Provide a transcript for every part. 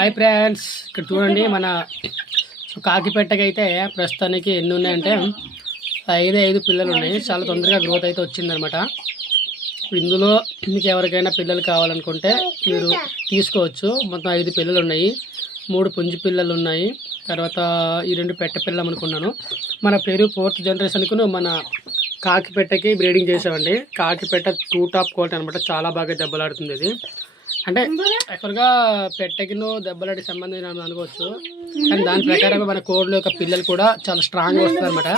Hi friends, ఇక్కడ చూడండి మన కాకిపెట్టకి అయితే ప్రస్తుతానికి ఎన్ని ఉన్నాయంటే 5 పిల్లలు ఉన్నాయి. చాలా తొందరగా గ్రోత్ అయితే వచ్చిందనమాట. ఇందులో మీకు ఎవరికైనా పిల్లలు కావాలనుకుంటే మీరు తీసుకోవచ్చు. మొత్తం 5 పిల్లలు ఉన్నాయి, 3 పుంజు పిల్లలు ఉన్నాయి. తర్వాత ఈ 2 పెట్ట పిల్లలు అనుకున్నాను. మన పేరు 4th జనరేషన్కు మన కాకిపెట్టకి బ్రీడింగ్ చేసామండి. కాకిపెట్ట 2 టాప్ క్వాలిటీ అనమాట. చాలా బాగా దెబ్బలాడుతుంది ఇది. అంటే యాక్చువల్గా పెట్టకిను దెబ్బలాడి సంబంధించిన అనుకోవచ్చు, కానీ దాని ప్రకారంగా మన కోడ్ల యొక్క పిల్లలు కూడా చాలా స్ట్రాంగ్ వస్తుంది అనమాట.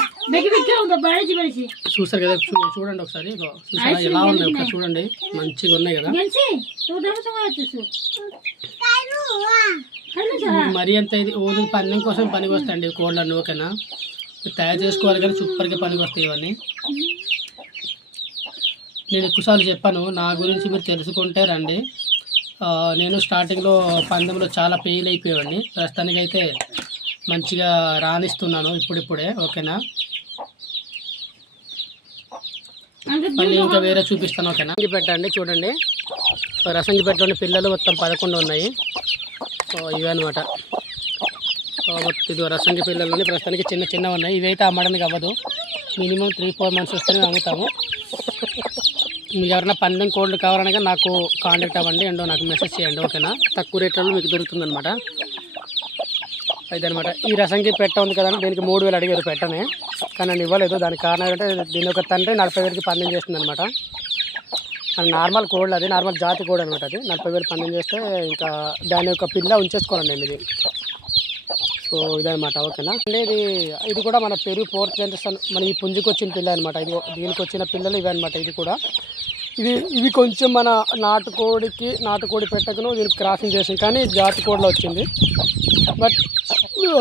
చూసారు కదా, చూడండి ఒకసారి, చూసారా ఎలా ఉన్నాయి ఒకసారి చూడండి, మంచిగా ఉన్నాయి కదా. మరీ అంత ఇది ఓన్లీ పందెం కోసం పనికి వస్తాయండి కోళ్ళని. ఓకేనా, తయారు చేసుకోవాలి కానీ సూపర్గా పనికి వస్తాయి ఇవన్నీ. నేను ఎక్కువసార్లు చెప్పాను, నా గురించి మీరు తెలుసుకుంటే రండి. నేను స్టార్టింగ్లో పందెంలో చాలా ఫెయిల్ అయిపోయావండి. ప్రస్తుతానికి అయితే మంచిగా రాణిస్తున్నాను ఇప్పుడిప్పుడే. ఓకేనా, మళ్ళీ ఇంకా వేరే చూపిస్తాను. ఓకేనా, పెట్టండి చూడండి, రసంగి పెట్టండి పిల్లలు మొత్తం 11 ఉన్నాయి. ఇవి అనమాట. ఇది రసంగి పిల్లలు ప్రస్తుతానికి చిన్నగా ఉన్నాయి. ఇవైతే అమ్మడానికి అవ్వదు, మినిమం 3-4 మంత్స్ వస్తేనే అమ్ముతాము. మీకు ఎవరైనా పందెం కోళ్ళు కావాలనగా నాకు కాంటాక్ట్ అవ్వండి అండ్ నాకు మెసేజ్ చేయండి. ఓకేనా, తక్కువ రేట్లలో మీకు దొరుకుతుంది అనమాట. అయితే అనమాట ఈ రసంగి పెట్ట ఉంది కదండి, దీనికి 3,000 అడిగారు పెట్టనే, కానీ నన్ను ఇవ్వలేదు. దానికి కారణం ఏంటంటే దీని ఒక తండ్రి 40,000కి పందెం చేస్తుంది అనమాట. నార్మల్ కోళ్ళు, అది నార్మల్ జాతి కోడి అనమాట. అది 40,000 పందెం చేస్తే ఇంకా దాని యొక్క పిల్ల ఉంచేసుకోవాలండి నేను ఇది. సో ఇదనమాట. ఓకేనా అంటే ఇది కూడా మన పేరు 4th జనరేషన్, మన ఈ పుంజుకి వచ్చిన పిల్ల అనమాట. ఇది దీనికి వచ్చిన పిల్లలు ఇవి అనమాట. ఇది కూడా ఇవి కొంచెం మన నాటుకోడి పెట్టకను దీనికి క్రాసింగ్ చేసింది, కానీ జాతి కోడిలో వచ్చింది. బట్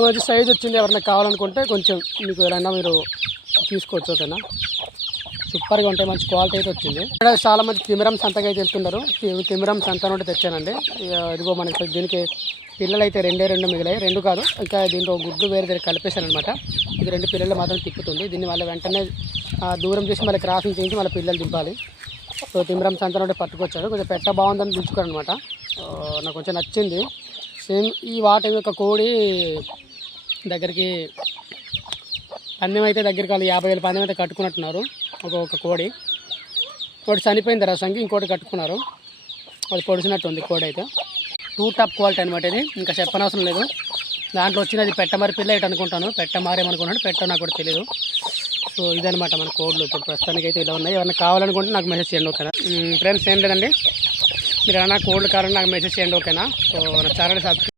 మంచి సైజ్ వచ్చింది. ఎవరైనా కావాలనుకుంటే కొంచెం మీకు ఎవరైనా మీరు తీసుకోవచ్చు. ఓకేనా, సూపర్గా ఉంటాయి, మంచి క్వాలిటీ అయితే వచ్చింది. ఇక్కడ చాలా మంది తిమిరం సంతగా అయితే వెళ్తున్నారు. తిమిరం సంత నుండి తెచ్చానండి. ఇదిగో మనకి దీనికి పిల్లలు అయితే 2 మిగిలాయి. 2 కాదు, ఇంకా దీంట్లో గుడ్లు వేరే కలిపేశాను అనమాట. ఇది 2 పిల్లలు మాత్రం తిప్పుతుంది. దీన్ని మళ్ళీ వెంటనే దూరం చేసి మళ్ళీ క్రాసింగ్ చేసి మళ్ళీ పిల్లలు దింపాలి. సో తిమిరం సంత నుండి పట్టుకొచ్చాడు. కొంచెం పెట్ట బాగుందని దించుకోరు అనమాట. నాకు కొంచెం నచ్చింది. సేమ్ ఈ వాటి యొక్క కోడి దగ్గరికి పందెం అయితే దగ్గరికి వాళ్ళు 50,000 పందెం అయితే కట్టుకున్నట్టున్నారు. ఒక కోడి చనిపోయింది రసంగి, ఇంకోటి కట్టుకున్నారు. అది పొడిచినట్టు ఉంది కోడి అయితే. 2 టాప్ క్వాలిటీ అనమాట. ఇది ఇంకా చెప్పనవసరం లేదు. దాంట్లో వచ్చినది పెట్టమారి పిల్ల ఇటు అనుకుంటాను, పెట్టమారేమనుకున్నాను, పెట్ట నాకు కూడా తెలియదు. సో ఇదనమాట మన కోడ్లు. ఇప్పుడు ప్రస్తుతానికి అయితే ఇలా ఉన్నాయి. ఎవరైనా కావాలనుకుంటే నాకు మెసేజ్ చేయండి. ఓకేనా ఫ్రెండ్స్, ఏం లేదండి, మీరు ఏమైనా కోడ్లు కావాలని నాకు మెసేజ్ చేయండి. ఓకేనా, సో నా ఛానల్ సబ్స్క్రైబ్